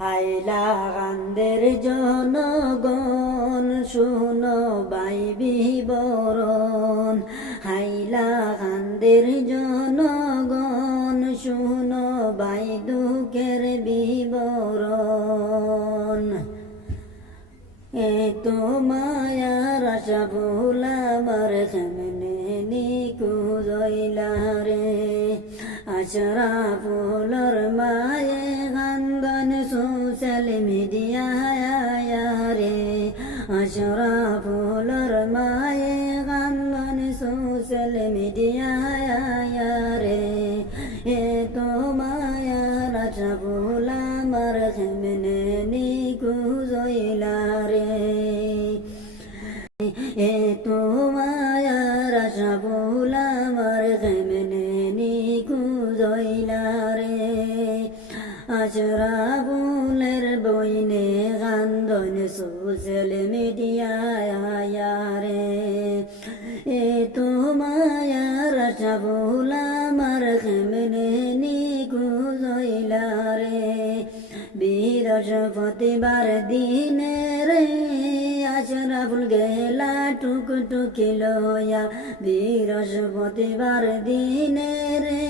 হাইলাকান্দের জনগণ শুনো বাই বিবরণ। হাইলাকান্দের জনগণ শুনো বাই দুঃখের বিবরণ। এত মায়ার আশা ভোলাবার কেমনে নিখোঁজ হইলা রে। আশরাফুলের মায়ে কান্দন সোশ্যাল মিডিয়ায় রে। আশরাফুলের মায়ে কান্দন সোশ্যাল মিডিয়ায় রে। এত মায়ার আশা ভোলাবার কেমনে নিখোঁজ হইলা রে। এত মায়ার আশা ভোলাবার কেমনে নিখোঁজ হইলা রে। আশরাফুলের বইনে কান্দন সোশ্যাল মিডিয়ায় রে। এত মায়ার আশা ভোলাবার কেমনে নিখোঁজ হইলা রে। বৃহস্পতিবার দিনে রে আশরাফুল গেলা টুকটুকি লয়া। বৃহস্পতিবার দিনে রে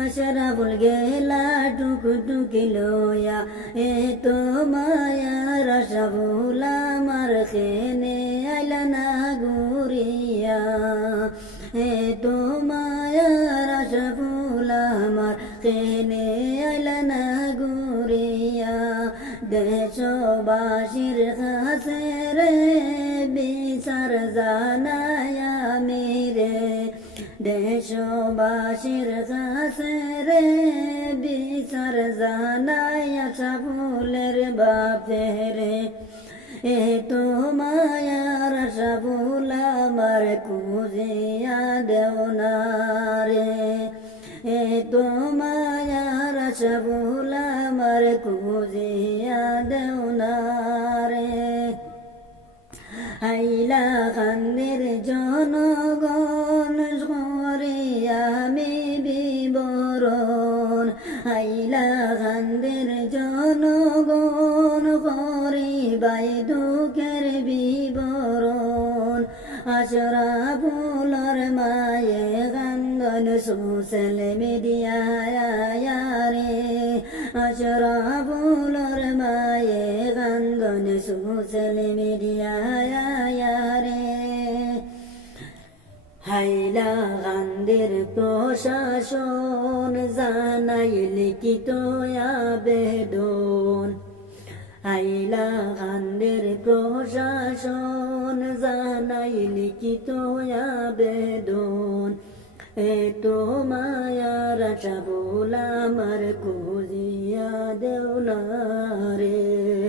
আশরাফুল গেলা টুকটুকি লয়া। এত মায়ার আশা ভোলাবার কেনে আইলা না ঘুরিয়া। এত মায়ার আশা ভোলাবার কেনে আইলা না ঘুরিয়া। দেশবাসীর কাছে রে বিচার জানাই আমি রে। দেশবাসীর কাছে রে বিচার জানাই আশরাফুলের বাপে রে। এত মায়ার আশা ভোলাবার খুঁজিয়া দেও না রে। এত মায়ার আশা ভোলাবার খুঁজিয়া দেও না রে। হাইলাকান্দের জনগণ করে আমি বিবরণ। হাইলাকান্দের জনগণ করে বাই দুঃখের বিবরণ। আশরাফুলের মায়ে কান্দন সোশ্যাল মিডিয়ায় রে। আশরাফুলের মায়ে কান্দন সোশ্যাল মিডিয়ায় রে। হাইলাকান্দের প্রশাসন জানাই লিখিত আবেদন। হাইলাকান্দের প্রশাসন জানাই লিখিত আবেদন। এত মায়ার আশা ভোলাবার খুঁজিয়া দেও না রে।